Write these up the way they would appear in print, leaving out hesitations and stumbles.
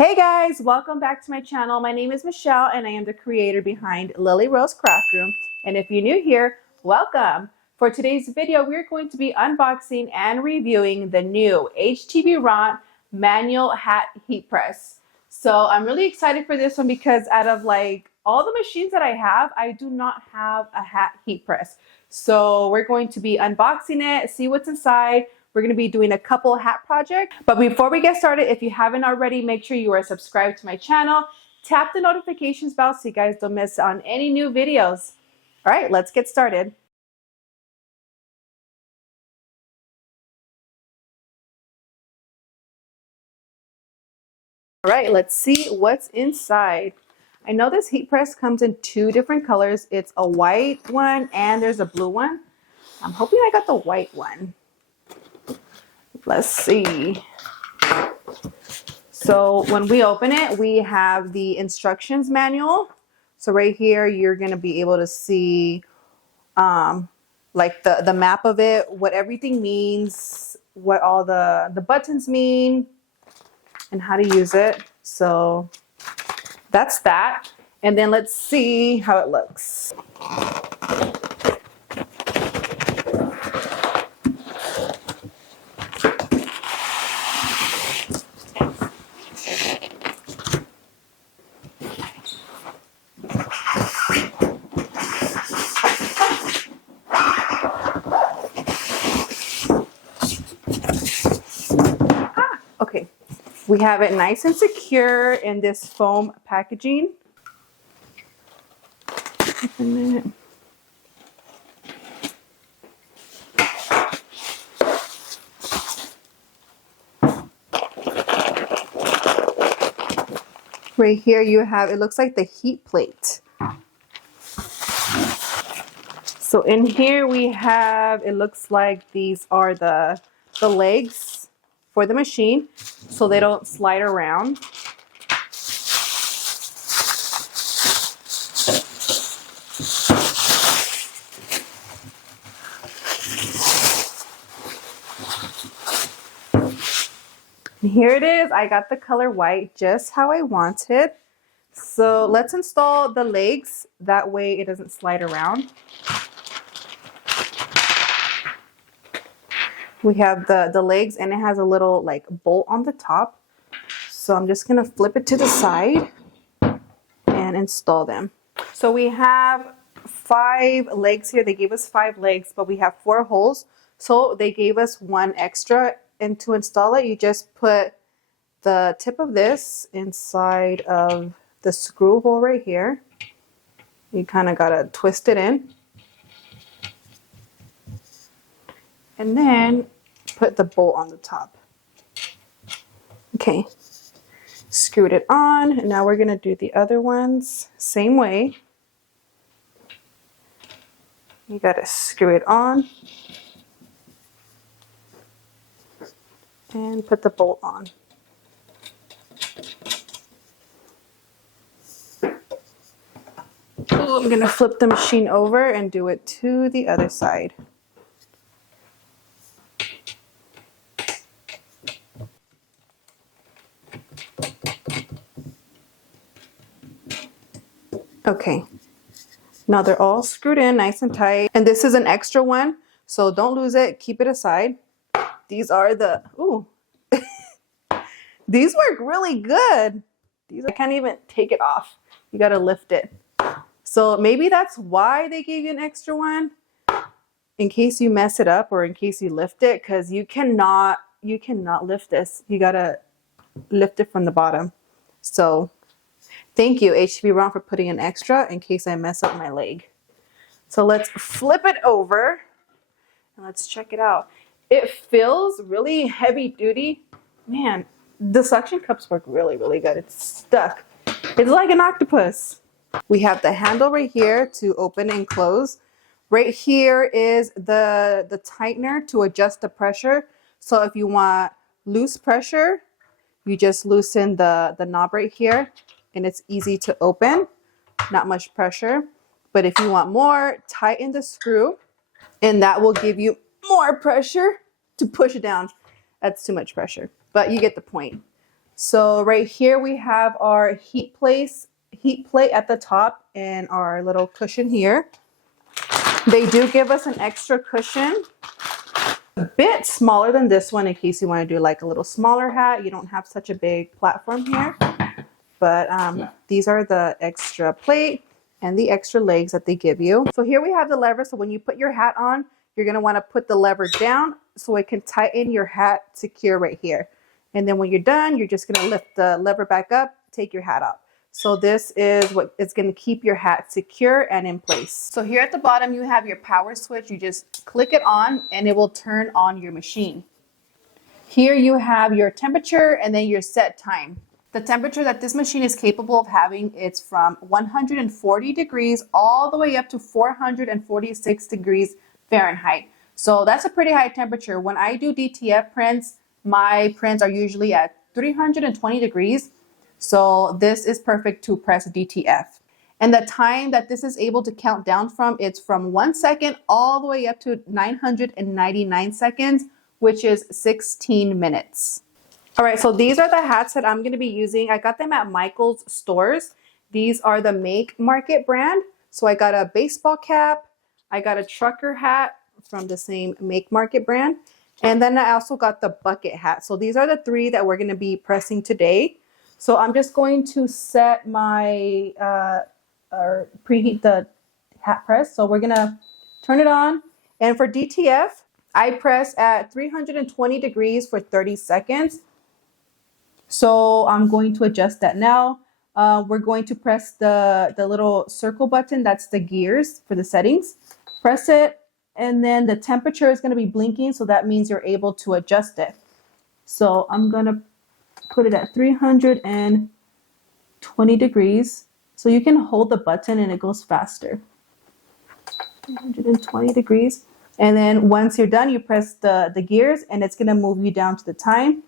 Hey guys, welcome back to my channel. My name is Michelle and I am the creator behind Lily Rose Craft Room. And if you're new here, welcome. For today's video, we're going to be unboxing and reviewing the new HTVRONT manual hat heat press. So I'm really excited for this one because out of like all the machines that I have, I do not have a hat heat press. So we're going to be unboxing it, see what's inside. We're going to be doing a couple hat projects. But before we get started, if you haven't already, make sure you are subscribed to my channel. Tap the notifications bell so you guys don't miss on any new videos. All right, let's get started. All right, let's see what's inside. I know this heat press comes in two different colors. It's a white one and there's a blue one. I'm hoping I got the white one. Let's see. So when we open it, we have the instructions manual. So right here, you're going to be able to see like the map of it, what everything means, what all the buttons mean, and how to use it. So that's that. And then let's see how it looks. Okay, we have it nice and secure in this foam packaging. Open it. Right here you have, it looks like the heat plate. So in here we have, it looks like these are the legs for the machine so they don't slide around. And here it is. I got the color white just how I wanted. So let's install the legs. That way it doesn't slide around. We have the legs and it has a little like bolt on the top. So I'm just going to flip it to the side and install them. So we have 5 legs here. They gave us 5 legs, but we have 4 holes. So they gave us 1 extra. And to install it, you just put the tip of this inside of the screw hole right here. You kind of got to twist it in. And then put the bolt on the top. Okay, screwed it on. And now we're going to do the other ones same way. You got to screw it on and put the bolt on. I'm going to flip the machine over and do it to the other side. Okay, now they're all screwed in nice and tight. And this is an extra one, so don't lose it. Keep it aside. These are the, ooh, these work really good. I can't even take it off. You got to lift it. So maybe that's why they gave you an extra one, in case you mess it up or in case you lift it, because you cannot lift this. You got to lift it from the bottom. So thank you, HTVRONT, for putting an extra in case I mess up my leg. So let's flip it over and let's check it out. It feels really heavy duty. Man, the suction cups work really, really good. It's stuck. It's like an octopus. We have the handle right here to open and close. Right here is the tightener to adjust the pressure. So if you want loose pressure, you just loosen the knob right here and it's easy to open. Not much pressure. But if you want more, tighten the screw and that will give you more pressure to push it down. That's too much pressure, but you get the point. So right here we have our heat plate at the top and our little cushion here. They do give us an extra cushion, a bit smaller than this one in case you want to do like a little smaller hat. You don't have such a big platform here. But these are the extra plate and the extra legs that they give you. So here we have the lever. So when you put your hat on, you're going to want to put the lever down so it can tighten your hat secure right here. And then when you're done, you're just going to lift the lever back up, take your hat off. So this is what is going to keep your hat secure and in place. So here at the bottom, you have your power switch. You just click it on and it will turn on your machine. Here you have your temperature and then your set time. The temperature that this machine is capable of having is from 140 degrees all the way up to 446 degrees Fahrenheit. So that's a pretty high temperature. When I do DTF prints, my prints are usually at 320 degrees. So this is perfect to press DTF. And the time that this is able to count down from, it's from 1 second all the way up to 999 seconds, which is 16 minutes. All right, so these are the hats that I'm going to be using. I got them at Michael's stores. These are the Make Market brand. So I got a baseball cap. I got a trucker hat from the same Make Market brand. And then I also got the bucket hat. So these are the three that we're going to be pressing today. So I'm just going to set my, or preheat the hat press. So we're going to turn it on. And for DTF, I press at 320 degrees for 30 seconds. So I'm going to adjust that now. We're going to press the little circle button. That's the gears for the settings. Press it, and then the temperature is going to be blinking. So that means you're able to adjust it. So I'm going to put it at 320 degrees. So you can hold the button and it goes faster. 320 degrees. And then once you're done, you press the gears and it's going to move you down to the time.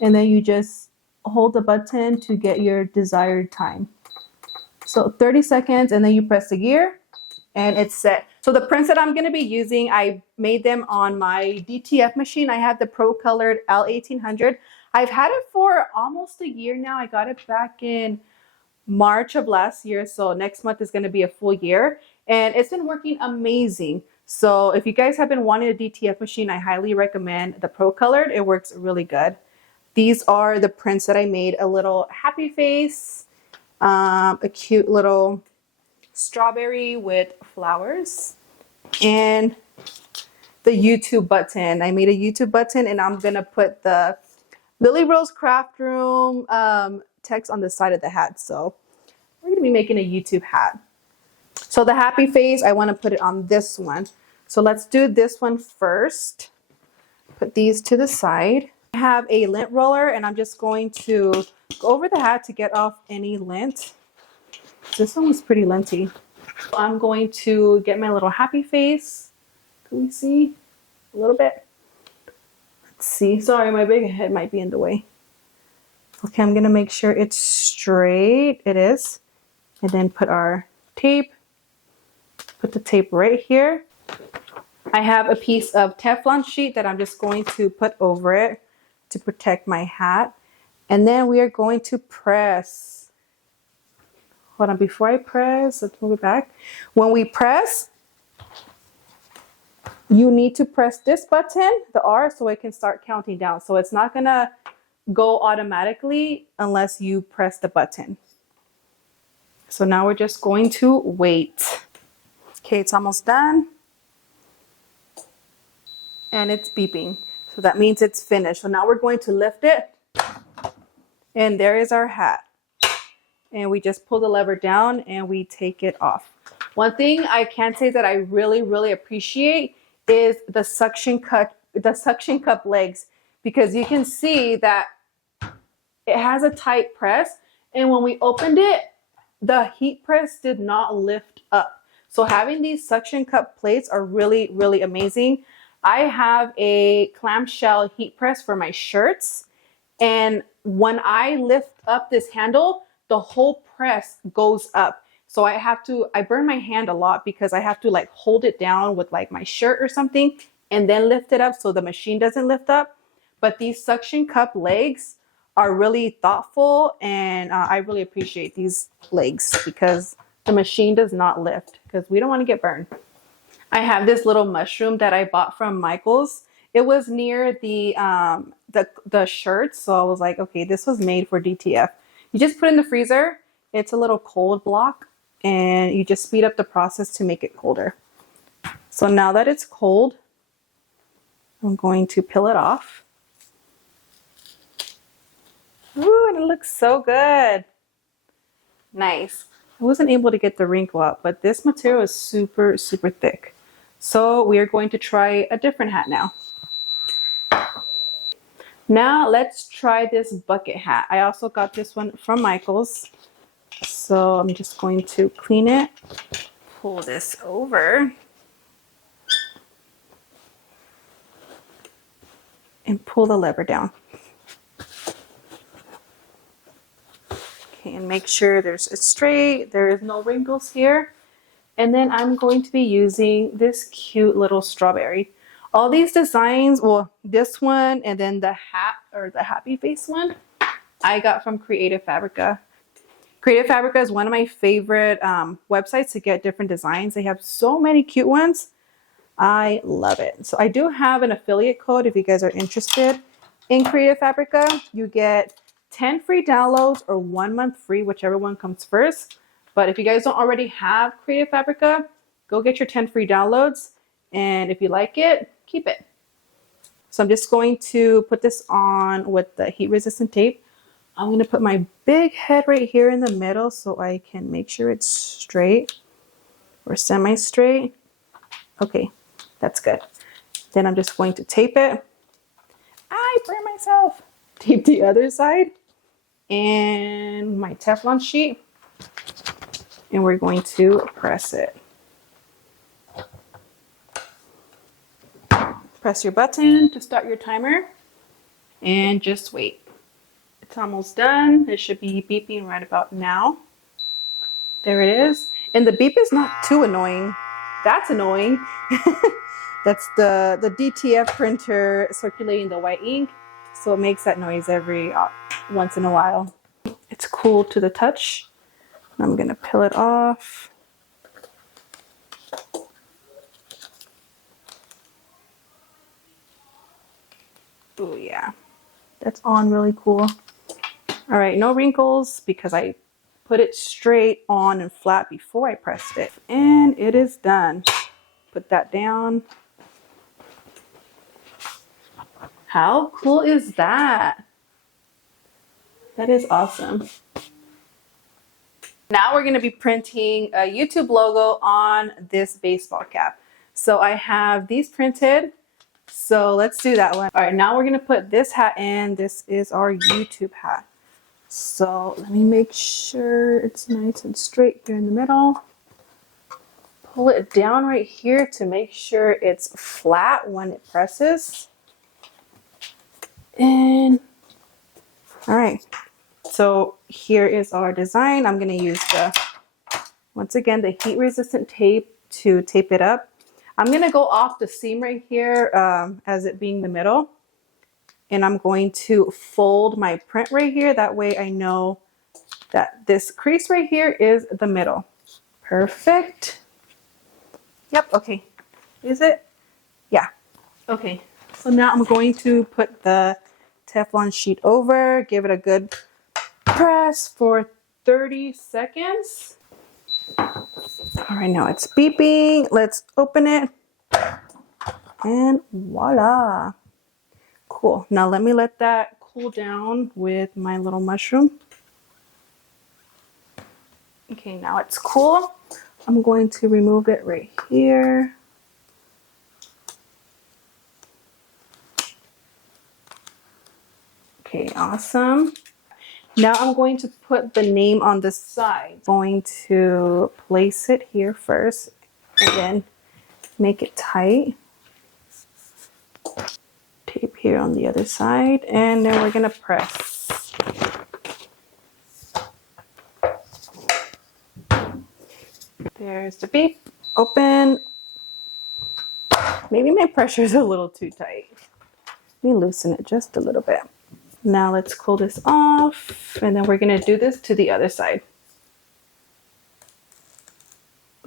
And then you just hold the button to get your desired time. So 30 seconds and then you press the gear and it's set. So the prints that I'm going to be using, I made them on my DTF machine. I have the Pro Colored L1800. I've had it for almost a year now. I got it back in March of last year. So next month is going to be a full year and it's been working amazing. So if you guys have been wanting a DTF machine, I highly recommend the Pro Colored. It works really good. These are the prints that I made. A little happy face, a cute little strawberry with flowers, and the YouTube button. I made a YouTube button and I'm going to put the Lily Rose Craft Room text on the side of the hat. So we're going to be making a YouTube hat. So the happy face, I want to put it on this one. So let's do this one first. Put these to the side. I have a lint roller and I'm just going to go over the hat to get off any lint. This one was pretty linty. I'm going to get my little happy face. Can we see a little bit? Let's see. Sorry, my big head might be in the way. Okay, I'm going to make sure it's straight. It is. And then put our tape. Put the tape right here. I have a piece of Teflon sheet that I'm just going to put over it to protect my hat. And then we are going to press. Hold on, before I press, let's move it back. When we press, you need to press this button, the R, so it can start counting down. So it's not gonna go automatically unless you press the button. So now we're just going to wait. Okay, it's almost done. And it's beeping. So that means it's finished. So now we're going to lift it. And there is our hat. And we just pull the lever down and we take it off. One thing I can say that I really, really appreciate is the suction cup legs, because you can see that it has a tight press. And when we opened it, the heat press did not lift up. So having these suction cup plates are really, really amazing. I have a clamshell heat press for my shirts. And when I lift up this handle, the whole press goes up. So I burn my hand a lot because I have to like hold it down with like my shirt or something and then lift it up so the machine doesn't lift up. But these suction cup legs are really thoughtful, and I really appreciate these legs because the machine does not lift because we don't want to get burned. I have this little mushroom that I bought from Michael's. It was near the shirts, so I was like, okay, this was made for DTF. You just put it in the freezer. It's a little cold block, and you just speed up the process to make it colder. So now that it's cold, I'm going to peel it off. Ooh, and it looks so good. Nice. I wasn't able to get the wrinkle out, but this material is super, super thick. So we are going to try a different hat now. Now let's try this bucket hat. I also got this one from Michael's. So I'm just going to clean it, pull this over, and pull the lever down. Okay, and make sure it's straight, there is no wrinkles here. And then I'm going to be using this cute little strawberry. All these designs, well, this one and then the hat or the happy face one, I got from Creative Fabrica. Creative Fabrica is one of my favorite websites to get different designs. They have so many cute ones. I love it. So I do have an affiliate code if you guys are interested in Creative Fabrica. You get 10 free downloads or 1 month free, whichever one comes first. But if you guys don't already have Creative Fabrica, go get your 10 free downloads. And if you like it, keep it. So I'm just going to put this on with the heat resistant tape. I'm going to put my big head right here in the middle so I can make sure it's straight or semi-straight. Okay, that's good. Then I'm just going to tape it. I burn myself. Tape the other side and my Teflon sheet. And we're going to press it. Press your button to start your timer and just wait. It's almost done. It should be beeping right about now. There it is. And the beep is not too annoying. That's annoying. That's the DTF printer circulating the white ink. So it makes that noise every once in a while. It's cool to the touch. I'm gonna peel it off. Oh yeah, that's on really cool. All right, no wrinkles because I put it straight on and flat before I pressed it. And it is done. Put that down. How cool is that? That is awesome. Now we're going to be printing a YouTube logo on this baseball cap. So I have these printed. So let's do that one. All right, now we're going to put this hat in. This is our YouTube hat. So let me make sure it's nice and straight here in the middle. Pull it down right here to make sure it's flat when it presses. And all right. So here is our design. I'm going to use once again, the heat resistant tape to tape it up. I'm going to go off the seam right here as it being the middle. And I'm going to fold my print right here. That way I know that this crease right here is the middle. Perfect. Yep. Okay. Is it? Yeah. Okay. So now I'm going to put the Teflon sheet over, give it a good press for 30 seconds. All right, now it's beeping. Let's open it. And voila. Cool. Now let me let that cool down with my little mushroom. Okay, now it's cool. I'm going to remove it right here. Okay, awesome. Now I'm going to put the name on the side. Going to place it here first and then make it tight. Tape here on the other side, and then we're gonna press. There's the beep. Open. Maybe my pressure is a little too tight. Let me loosen it just a little bit. Now let's cool this off, and then we're gonna do this to the other side.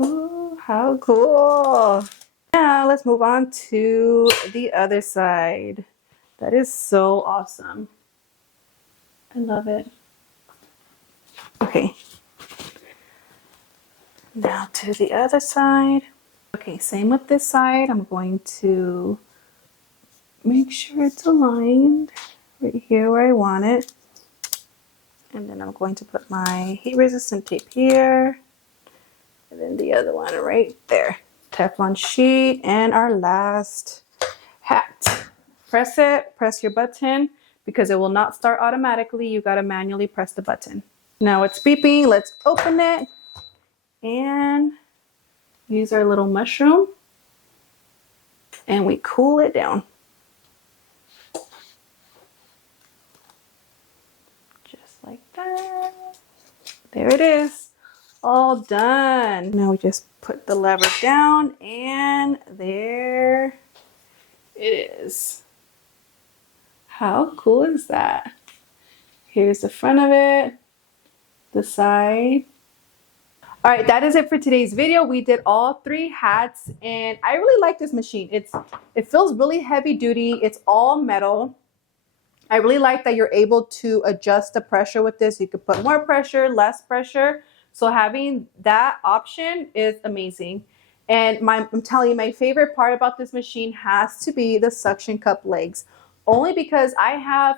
Ooh, how cool. Now let's move on to the other side. That is so awesome. I love it. Okay. Now to the other side. Okay, same with this side. I'm going to make sure it's aligned right here where I want it. And then I'm going to put my heat resistant tape here. And then the other one right there. Teflon sheet and our last hat. Press it, press your button because it will not start automatically. You gotta manually press the button. Now it's beeping, let's open it and use our little mushroom and we cool it down. Just like that. There it is. All done. Now we just put the lever down and there it is. How cool is that? Here's the front of it, the side. All right, that is it for today's video. We did all 3 hats and I really like this machine. It feels really heavy duty. It's all metal. I really like that you're able to adjust the pressure with this. You could put more pressure, less pressure. So having that option is amazing. And I'm telling you, my favorite part about this machine has to be the suction cup legs. Only because I have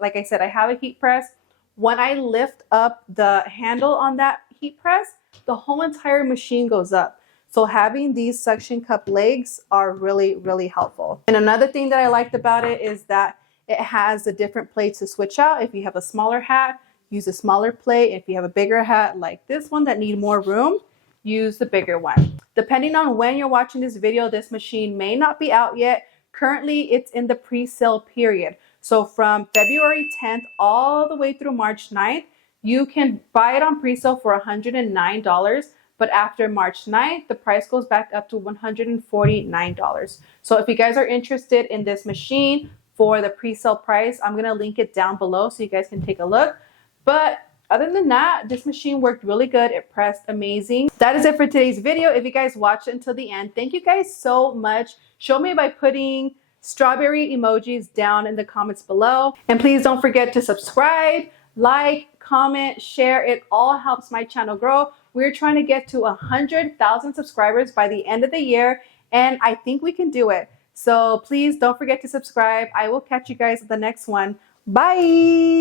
like I said, I have a heat press. When I lift up the handle on that heat press, the whole entire machine goes up. So having these suction cup legs are really, really helpful. And another thing that I liked about it is that it has the different plates to switch out. If you have a smaller hat, use a smaller plate. If you have a bigger hat like this one that need more room, use the bigger one. Depending on when you're watching this video, this machine may not be out yet. Currently, it's in the pre-sale period. So from February 10th all the way through March 9th, you can buy it on pre-sale for $109. But after March 9th, the price goes back up to $149. So if you guys are interested in this machine for the pre-sale price, I'm going to link it down below so you guys can take a look. But other than that, this machine worked really good. It pressed amazing. That is it for today's video. If you guys watched it until the end, thank you guys so much. Show me by putting strawberry emojis down in the comments below. And please don't forget to subscribe, like, comment, share. It all helps my channel grow. We're trying to get to 100,000 subscribers by the end of the year, and I think we can do it. So please don't forget to subscribe. I will catch you guys at the next one. Bye.